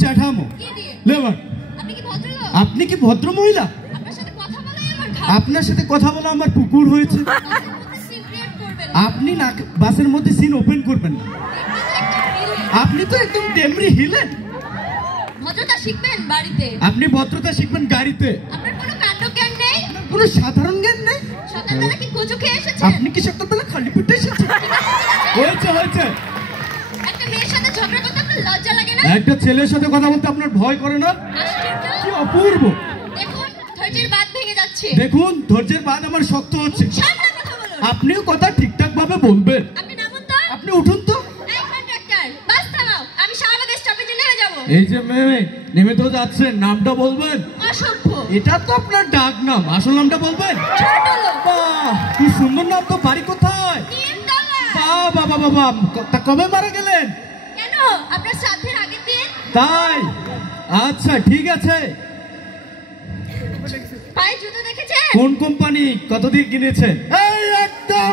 চ্যাঠামো labour. আপনি কি ভদ্র মহিলা? আপনার সাথে কথা বলা আমার পুকুর হয়েছে। আপনি না বাসের মধ্যে সিন ওপেন করবেন না। আপনি তো একদম টেমরি হিলেন। ভদ্রতা শিখবেন বাড়িতে। আপনি ভদ্রতা শিখবেন গাড়িতে। আপনার কোনো কাণ্ড জ্ঞান নেই, কোনো সাধারণ জ্ঞান নেই। সকালবেলা কি কচু খেয়ে এসেছেন? আপনি কি সকালবেলা খালি পেটে এসেছেন? হয়েছে হয়েছে। একটা মেয়ের সাথে ঝগড়া করতে আপনার লজ্জা লাগে না? একটা ছেলের সাথে কথা বলতে আপনার ভয় করে না? কি অপূর্ব। দেখুন ধৈর্যের বাঁধ ভেঙে যাচ্ছে। দেখুন ধৈর্যের বাঁধ আমার শক্ত হচ্ছে। সাবধানে কথা বলুন। আপনিও কথা ঠিকঠাক ভাবে বলবেন। আপনি নামুন তো। আপনি উঠুন তো। এই কন্ডাক্টর, বাস থামাও, আমি শাহবাগ স্টপেজে নেমে যাব। এই যে মেয়ে নেমে তো যাচ্ছেন, নামটা বলবেন? অসভ্য। এটা তো আপনার ডাক নাম, আসল নামটা বলবেন? ছোট লোক। বাহ, কি সুন্দর নাম তো। বাড়ি কোথায়? নিমতলা। বাহ বাহ বাহ বাহ। তা কবে মারা গেলেন? কেন? আপনার শ্রাদ্ধের আগের দিন। তাই? আচ্ছা ঠিক আছে। পায়ে জুতো দেখেছেন? কোন কোম্পানি, কত দিয়ে কিনেছেন? এই একদম